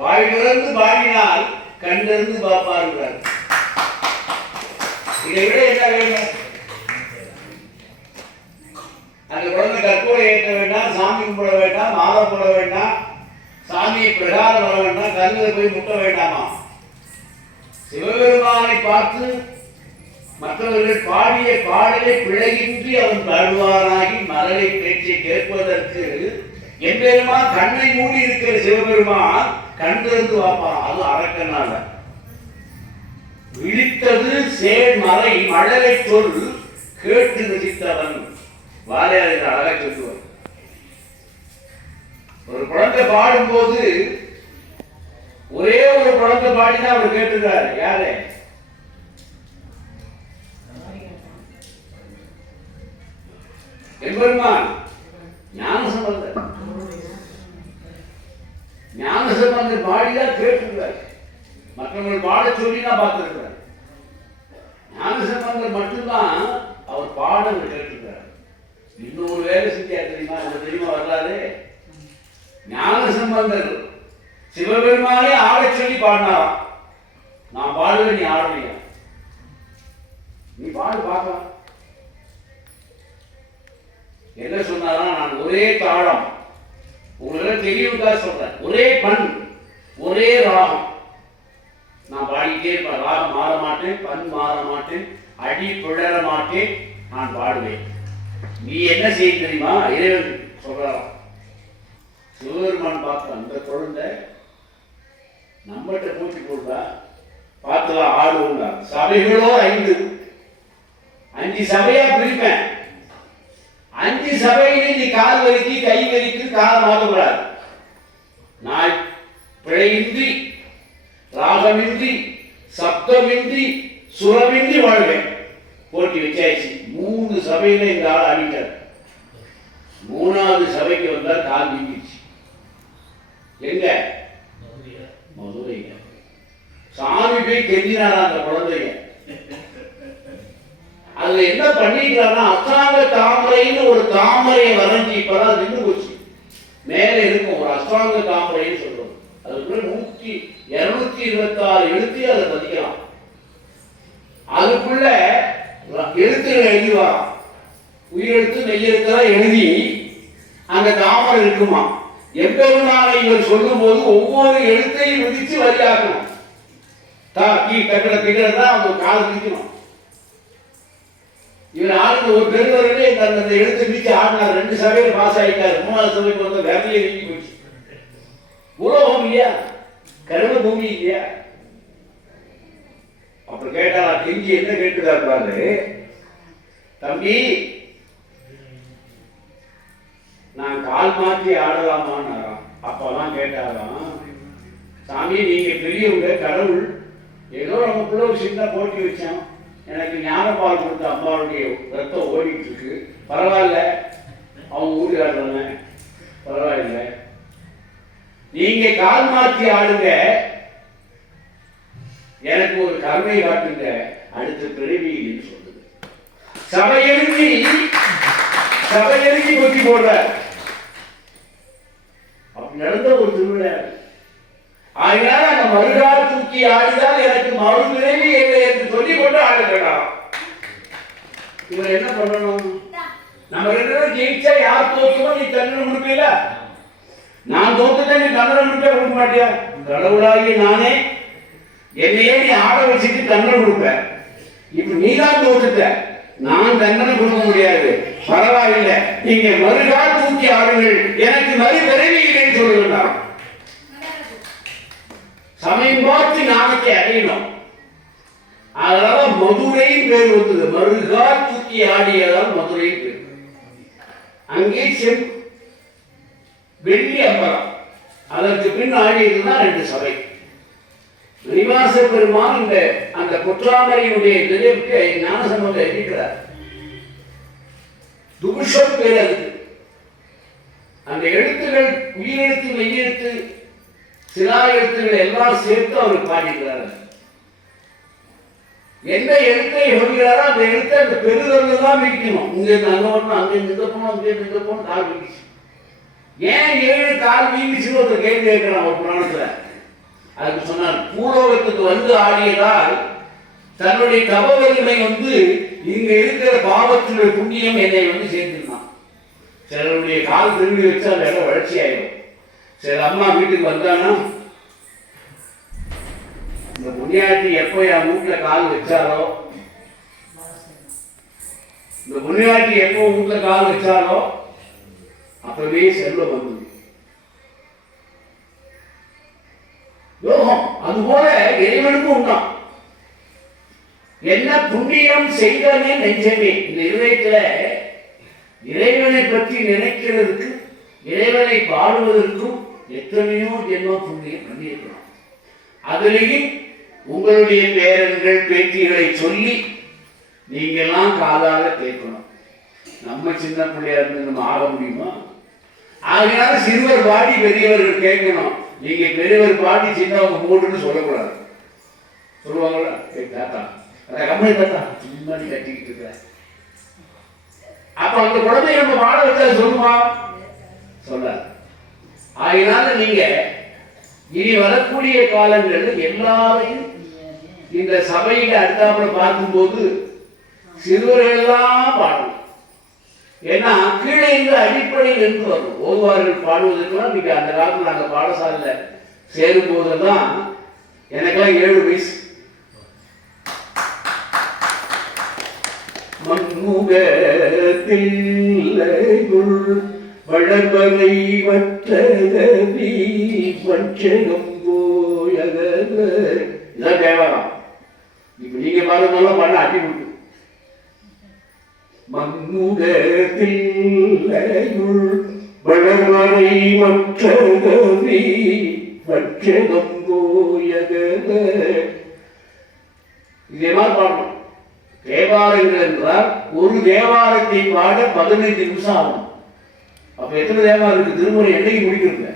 வாய் திறந்து பாடினால் கண் திறந்து பார்ப்பார்கள். இதை விட என்ன வேணும்? அந்த குழந்தை கற்பூரை ஏற்ற வேண்டாம், சாமி கும்பிட வேண்டாம், மாலை போட வேண்டாம், சாமியை பிரகாரம் வர வேண்டாம், கல்லில் போய் முட்ட வேண்டாமா? சிவபெருமானை பார்த்து மற்றவர்கள் பாடிய பாடலை பிழையின்றி அவன் பாடுவாராகி மரலை பேச்சை கேட்பதற்கு எம்பெருமா கண்ணை மூடி இருக்கிற சிவபெருமான் கண் திறந்து வாப்பான். அது அரக்கனால விழித்தது சேர்மறை மழலை சொல் கேட்டு ரசித்தவன். வாழையாளர் அழகா சொல்லுவார். ஒரு குழந்தை பாடும்போது ஒரே ஒரு குழந்தை பாடினா அவர் கேட்டுக்கிறார். யாரு? எம்பெருமான் ஞானசம்பந்தர். ஞானசம்பந்தர் பாடிதான் கேட்டுக்கிறார். மற்றவர்கள் பாட சொல்லி நான் பார்த்திருக்கிறேன். ஞானசம்பந்தர் மட்டும்தான் அவர் பாடல் கேட்டுக்கிறார். இன்னொரு வேலை செஞ்சா தெரியுமா? தெரியுமா வர்றாரு? ஞானசம்பந்தர் சிவபெருமானே ஆட சொல்லி பாடினாராம். நான் பாடுவேன், நீ ஆடுவியா? நீ பாடு பார்க்கலாம். என்ன சொன்னாரா? நான் ஒரே தாளம், உங்களுக்கு தெரியுதா சொல்றேன், ஒரே பண், ஒரே ராகம், நான் பாடிக்கிட்டே இருப்பேன். ராகம் மாற மாட்டேன், பண் மாற மாட்டேன், அடி பிழற மாட்டேன், நான் பாடுவேன். நீ என்ன செய்ய தெரியுமா? இறைவன் சொல்றாராம். சிவபெருமான் பார்த்த அந்த குழந்தை நம்மகிட்ட பூச்சி போட்டா பார்த்துலாம் ஆடுவோம். சபைகளோ 5 சபையா பிரிப்பேன். 5 சபையிலே நீ கால் வலிக்கு, கை வலிக்கு, கால் மாற்றக்கூடாது. நான் பிழையின்றி, ராகமின்றி, சப்தமின்றி, சுரமின்றி வாழ்வேன். போட்டி வச்சாச்சு. 3 சபையில இந்த ஆள் அடிட்டார். 3வது சபைக்கு வந்தால் கால் வீங்கிடுச்சு. எங்க? மதுரைங்க. சாமி போய் கெஞ்சினாரா அந்த குழந்தைய. அதுல என்ன பண்ணிக்கிறான்னா, அஷ்டாங்க தாமரைன்னு ஒரு தாமரையை வரைஞ்சி, இப்பதான் நின்று போச்சு. மேல இருக்கும் ஒரு அஷ்டாங்க தாமரைன்னு சொல்றோம். அதுக்குள்ள 226 எழுத்து அதை பதிக்கலாம். அதுக்குள்ள எழுத்துக்கள் எழுதிவாராம். உயிரெழுத்து மெய்யெழுத்தெல்லாம் எழுதி அந்த தாமரை இருக்குமா. எம்பெருமானை இவர் சொல்லும் போது ஒவ்வொரு எழுத்தையும் விதிச்சு வரியாக்கணும். கட்டிட திகழதான் அவங்க கால் விதிக்கணும். இவர் ஆளுங்க ஒரு பெருவர்களே அந்த எழுத்து விதிச்சு ஆடினார். 2 சபையில பாஸ் ஆகிட்டாரு. 3வது சபைக்கு வந்து வேலையே வீங்கி போச்சு. உலகம் இல்லையா, கருவ பூமி இல்லையா? அப்புறம் கேட்டா கெஞ்சி என்ன கேட்டுதாரு, தம்பி நான் கால் மாற்றி ஆடலாமான்னு. அப்பெல்லாம் கேட்டாராம், சாமி நீங்க பெரியவங்க, கடவுள் ஏதோ நமக்குள்ள ஒரு சின்ன போட்டி வச்சோம், எனக்கு ஞானப்பால் கொடுத்த அம்மாவுடைய ரத்தம் ஓடிட்டு இருக்கு, பரவாயில்ல, அவங்க ஊருக்கு ஆடுறாங்க, பரவாயில்ல, நீங்க கால் மாற்றி ஆடுங்க, எனக்கு ஒரு கருணை காட்டுங்க, அடுத்த பிறவியில் சொல்லுது. சபையெழுதி கொத்தி போடுற அப்படி நடந்த ஒரு திருவிழா. அதனால அந்த மறுநாள் தூக்கி ஆடிதான் எனக்கு மறு பிறவி இல்லை என்று சொல்லிக் கொண்டு ஆடுகிறார். இவர் என்ன பண்ணணும்? நம்ம 2 பேரும் ஜெயிச்சா யார் தோற்றுமோ நீ தண்டனை கொடுப்பீல, நான் தோத்துட்டேன், நீ தண்டனை கொடுக்க மாட்டியா? கடவுளாகிய நானே என்னையே நீ ஆட வச்சுட்டு தண்டனை கொடுப்ப. இப்ப நீதான் தோத்துட்ட, நான் தண்டனை கொடுக்க முடியாது, பரவாயில்லை, நீங்க மறுநாள் தூக்கி ஆடுங்கள், எனக்கு மறு பிறவி இல்லைன்னு சொல்லுகிறார். சமயம் பார்த்து ஞானத்தை அடையணும். அதனால மதுரை பேர் வந்தது. மருகா தூக்கி ஆடியதால் மதுரை பேர். அங்கே வெள்ளி அம்பலம், அதற்கு பின் ஆடியதுதான் 2 சபை. மணிவாச பெருமான் அந்த பொற்றாமரையுடைய நிலைக்கு ஞானசம்பந்தம் இருக்கிறார். துபுஷம் பேர் அது. அந்த எழுத்துகள் உயிரெழுத்து மெய்யெழுத்து சிலா எழுத்துக்கள் எல்லாம் சேர்த்து அவர் பாடிக்கிறார். எந்த எழுத்தை சொல்கிறாரோ அந்த எழுத்தை அந்த பெருதல் தான் வைக்கணும். இங்க அங்க வரணும், அங்க இந்த போனோம், அங்கே இந்த போனோம், கால் வீங்கிச்சு. ஏன் 7 கால் வீங்கிச்சுன்னு ஒரு கேள்வி கேட்கிறான் ஒரு புராணத்துல. அதுக்கு சொன்னார், பூலோகத்துக்கு வந்து ஆடியதால் தன்னுடைய தப வலிமை இங்க இருக்கிற பாவத்தினுடைய புண்ணியம் என்னை சேர்த்துருந்தான். சிலருடைய கால் திரும்பி வச்சா அந்த இடம் வளர்ச்சி ஆயிடும். சில அம்மா வீட்டுக்கு வந்தானா இந்த முனியாட்டி எப்போ என் வீட்டுல கால் வச்சாலோ, இந்த முனியாட்டி எப்போ வீட்டுல கால் வச்சாலோ அப்பவே செல்வம் வந்தது. யோகம் அதுபோல இறைவனுக்கும் உண்டான். என்ன புண்ணியம் செய்தனே நெஞ்சமே. இந்த இதயத்துல இறைவனை பற்றி நினைக்கிறதுக்கு, இறைவனை பாடுவதற்கும் எத்தனையோ ஜென்மம் புண்ணியம் பண்ணியிருக்கிறோம். அதிலேயும் உங்களுடைய பேரன்கள் பேத்திகளை சொல்லி நீங்கெல்லாம் காதால கேட்கணும். நம்ம சின்ன பிள்ளையா இருந்து நம்ம ஆக முடியுமா? ஆகையால சிறுவர் பாடி பெரியவர்கள் கேட்கணும். நீங்க பெரியவர் பாடி சின்னவங்க மூடுன்னு சொல்லக்கூடாது. சொல்லுவாங்களா? தாத்தா கம்மி தாத்தா சும்மா கட்டிக்கிட்டு இருக்க. அப்ப அந்த குழந்தை நம்ம பாட வச்சா சொல்லுமா? சொல்லாது. ஆகையினால நீங்க இனி வரக்கூடிய காலங்களில் எல்லாரையும் இந்த சபையில அடுத்தாப்புல பார்க்கும்போது சிறுவர்கள் எல்லாம் பாடணும். ஏன்னா கீழே இருந்து அடிப்படையில் இருந்து வரும். ஓதுவார்கள் பாடுவதற்கெல்லாம் நீங்க அந்த காலத்தில் நாங்கள் பாடசாலையில சேரும் போதெல்லாம் எனக்கெல்லாம் 7 வயசு. வளர்வதை மற்றதவி பஞ்சகம் போயத இதான் தேவாரம். இப்ப நீங்க பாருங்கெல்லாம் பண்ண அடி விட்டு மன்னுடத்தில்லையுள் வளர்வதை மற்றதவி பஞ்சகம் போயத இதே மாதிரி பாடணும். தேவாரங்கள் என்றால் ஒரு தேவாரத்தை பாட 15 நிமிஷம் ஆகும். அப்ப எத்தனை தேவாரம் இருக்கு? திருமுறை என்னைக்கு முடிக்கிறது?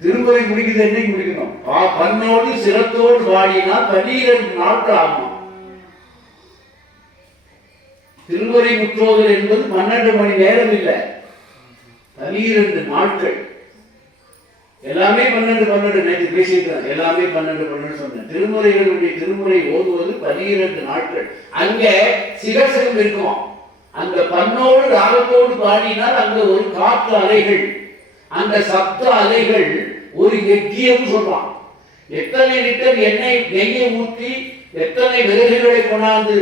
திருமுறை முடிக்கிறது என்னைக்கு முடிக்கணும்? பண்ணோடு சிரத்தோடு பாடினால் 12 நாட்கள் ஆகும். திருமுறை முற்றோதல் என்பது 12 மணி நேரம் இல்லை, 12 நாட்கள். எல்லாமே 12 நேற்று பேசியிருக்கிறேன். எல்லாமே 12 சொன்னேன். திருமுறை ஓதுவது 12 நாட்கள். அங்க சிகசகம் இருக்கும். அந்த பண்ணோடு ராகத்தோடு பாடினால் அங்க ஒரு காற்று அலைகள், அந்த சப்த அலைகள் ஒரு யஜ்யம் சொல்றான். எத்தனை லிட்டர் நெய்யை ஊற்றி எத்தனை விறகுகளை கொண்டாந்து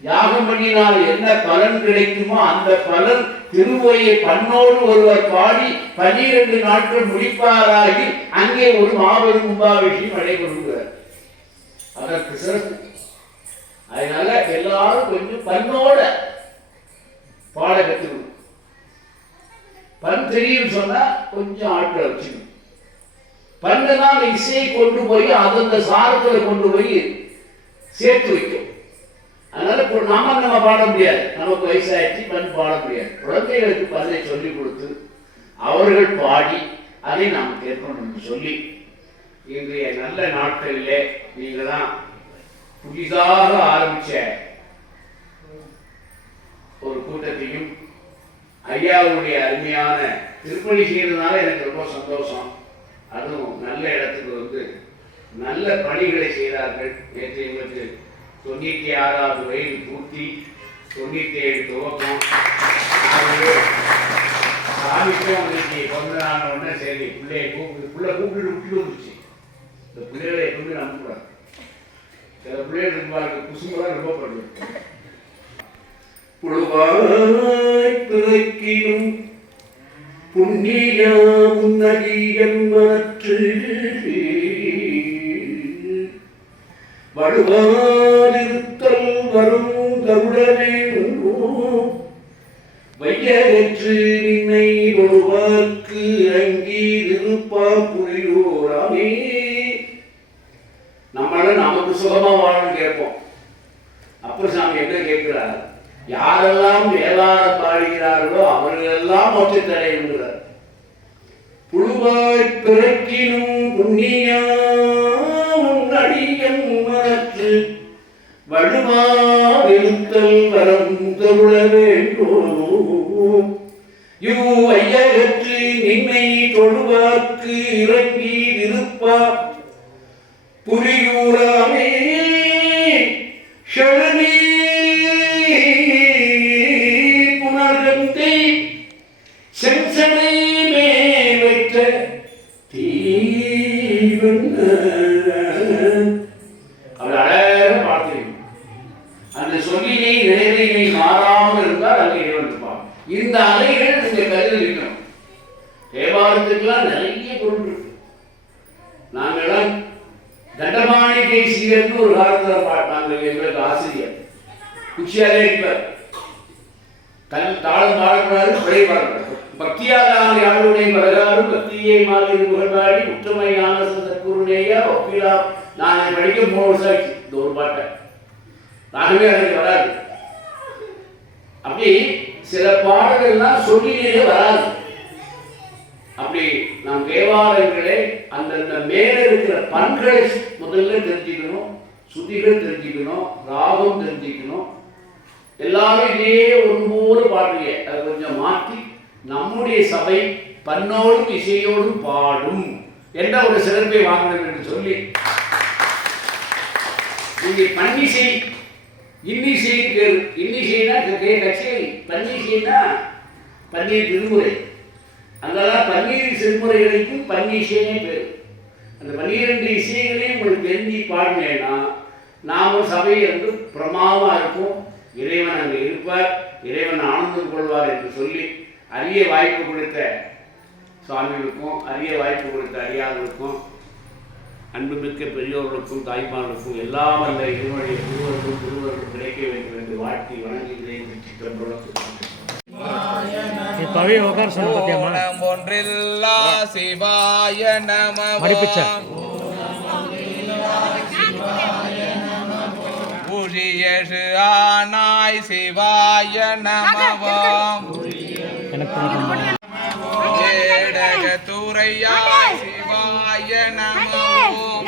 யாகம் பண்ணினால் என்ன பலன் கிடைக்குமோ அந்த பலன் திருமுறையை பண்ணோடு ஒருவர் பாடி 12 நாட்கள் முடிப்பாராகி அங்கே ஒரு மாபெரும் கும்பாபிஷேகம் நடைபெறுகிறார். அதற்கு சிறப்பு. அதனால எல்லாரும் கொஞ்சம் பண்ணோட பாட கற்றுக்கணும். பண் தெரியும் சொன்னா கொஞ்சம் ஆட்களை வச்சுக்கணும். பண்ணதான் இசையை கொண்டு போய் அந்த சாரத்துல கொண்டு போய் சேர்த்து வைக்கும். அதனால நம்ம பாட முடியாது. நமக்கு வயசாயிடுச்சு பண் பாட முடியாது. குழந்தைகளுக்கு பண்ணை சொல்லிக் கொடுத்து அவர்கள் பாடி அதை நாம் கேட்கணும் சொல்லி இன்றைய நல்ல நாட்களிலே நீங்க தான் புதிதாக ஆரம்பிச்ச ஒரு கூட்டத்தையும் ஐயாவுடைய அருமையான திருப்பணி செய்யறதுனால எனக்கு ரொம்ப சந்தோஷம். அதுவும் நல்ல இடத்துக்கு நல்ல பணிகளை செய்தார்கள். நேற்று எங்களுக்கு 96வது வயது பூர்த்தி, 97 துவக்கம். சாமிக்கும் அன்னைக்கு பிறந்தனான உடனே சரி பிள்ளையை கூப்பிட்டு விட்டு வந்துச்சு. இந்த பிள்ளைகளை எப்பவுமே நம்பக்கூடாது. சில பிள்ளைகள் இருப்பாங்க குசும்பெல்லாம் ரொம்ப பண்ணுது. புழுவாய் துறைக்கிலும் புண்ணியா முன்னடியன் மாற்று வழுவாதிருத்தல் வரும் கருடனே வையகற்று நின்னை ஒருவாக்கு இறங்கி இருப்பா புரியோராமே. நம்மள நமக்கு சுகமா வாழணும் கேட்போம். அப்ப சாமி என்ன கேட்கிறார்? யாரெல்லாம் தேவாரம் பாடுகிறார்களோ அவர்கள் எல்லாம் மோட்சத்தை அடைகிறார். புழுவாய் பிறக்கினும் புண்ணியா உன்னடியன் மனத்து வழுவா வெளுத்தல் வரம் தருள வேண்டும். ஐயகற்று நின்னை தொழுவாக்கு இறங்கி இருப்பா புரியூராமே. ஷரணி புனர்கந்தை செஞ்சனை மேல் வைத்த தீவன். அவர் அழகாக பார்த்தீங்க. அந்த சொல்லினை நினைவினை மாறாமல் இருந்தால் அங்கே இருப்பான். இந்த அலைகள் நீங்க கருதி இருக்கணும். தேவாரத்துக்கெல்லாம் நிறைய பொருள் இருக்கு. நாங்கெல்லாம் தண்டமாணிகை சீரர்னு ஒரு காலத்தில் பாட்டாங்க. எங்களுக்கு ஆசிரியர் குச்சியாலே இருப்பார். தாளம் பாடக்கூடாது, பிழை பாடக்கூடாது. பக்தியாலான யாருடைய பலகாரும் பக்தியை மாதிரி புகழ்பாடி ஒற்றுமையான குருநேயா ஒப்பிலா. நான் படிக்க 3 வருஷம் ஆச்சு இந்த ஒரு பாட்டை. நாகவே அதுக்கு வராது. அப்படி சில பாடல்கள்லாம் சொல்லினே வராது. அப்படி நம் தேவாலயங்களே அந்தந்த மேல இருக்கிற பண்களை முதல்ல தெரிஞ்சுக்கணும், சுதிகள் தெரிஞ்சுக்கணும், ராகம் தெரிஞ்சுக்கணும். எல்லாரும் இதே ஒன்போடு பாடுறீங்க. அதை கொஞ்சம் மாற்றி நம்முடைய சபை பண்ணோடும் இசையோடும் பாடும் என்ற ஒரு சிறப்பை வாங்கணும் என்று சொல்லி நீங்க பன்னிசை இன்னிசை பேர். இன்னிசைனா கச்சேரி, பன்னிசைனா பன்னீர் திருமுறை. அங்கெல்லாம் பன்னீர் திருமுறைகளுக்கு பன்னிசைனே பேர். அந்த 12 இசைகளையும் உங்களுக்கு தெரிஞ்சு பாடினேன்னா நாம சபை என்று பிரமாதமா இருக்கும். இறைவன் அங்கே இருப்பார், இறைவன் ஆனந்தம் கொள்வார் என்று சொல்லி அரிய வாய்ப்பு கொடுத்த சுவாமிகளுக்கும் அரிய வாய்ப்பு கொடுத்த அடியார்களுக்கும் அன்புமிக்க பெரியோர்களுக்கும் தாய்மார்களுக்கும் எல்லாம் அந்த இதனுடைய குருவர்களும் குருவர்களும் கிடைக்க வேண்டும் என்று வாழ்த்தி வணங்குகிறேன். ஒன்றில்லா சிவாய நம. ஊழியேழு ஆனாய் சிவாய நமவோம். ஏடகத்துறையாய் சிவாய நமவோம்.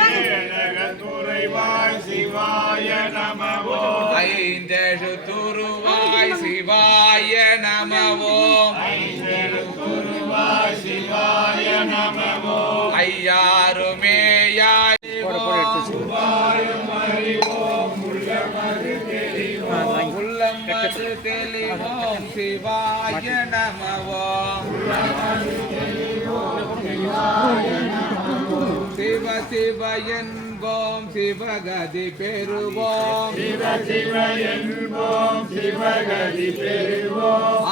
ஐந்தெழு துருவாய் சிவாய நமவோம். ஐயாருமேயாய் உள்ளம் மது தெளிவோம் சிவாய நமவோம். சிவ சிவ என்போம் சிவகதி பெறுவோம்.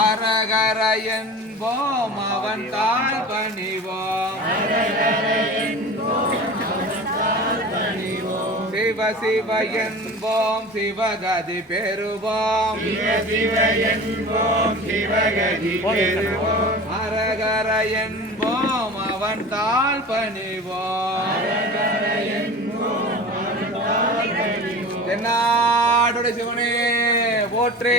அரகர என்போம் அவன் தாழ் பணிவோம். சிவ சிவ என்போம் சிவகதி பெறுவோம். அரகர என்போம் அவன் தாழ் பணிவோம். தென்னாடுடைய சிவனே போற்றே.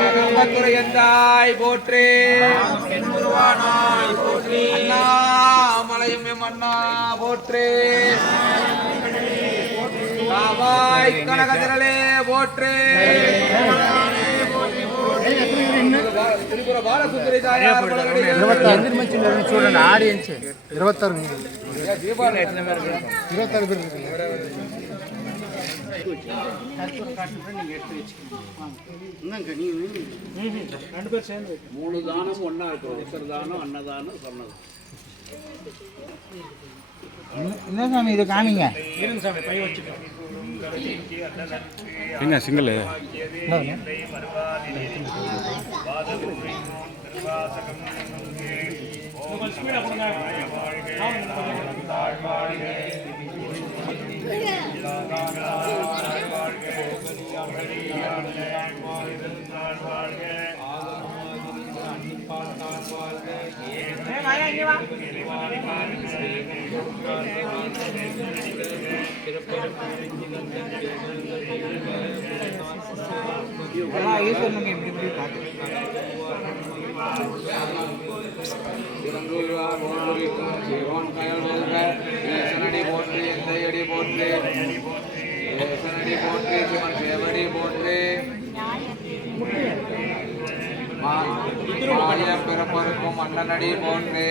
ஏகம்பத்துரை எந்தாய் போற்றே. அண்ணாமலையும் மன்னா போற்றே. காவாய் கனகதிரலே போற்றே. திரிபுர பாலசுந்தரி தாயார் 26 பேர் சேர்ந்து 3 தானம் ஒன்னா இருக்கும். உத்தரதானம், அன்னதானம், சொன்னது. என்ன சாமி இதை காமிங்க. என்ன சிங்கிள் ஸ்பீடா கொடுங்க. ஈஸ்வரனுக்கு இப்படி இப்படி பார்த்து ஈசனடி போற்றி எந்தையடி போற்றி ஈசனடி போற்றி சிவன் சேவடி போற்றி மாய பிறப்பருக்கும் அண்ணனடி போற்றி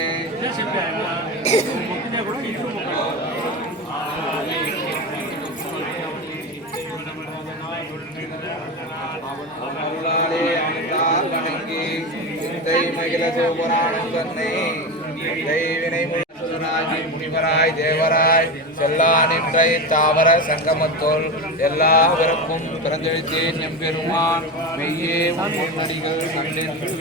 அருளாலே அமிர்தார் வணங்கி சிந்தை மகிழ சிவபுராணம் தன்னை தெய்வினை முனிவராய் தேவராய் செல்லா நின்றை தாவர சங்கமத்தோல் எல்லா பிறப்பும் பிறந்தெழுத்தேன் எம்பெருமான் மெய்யே உன் நடிகள் கண்டென்று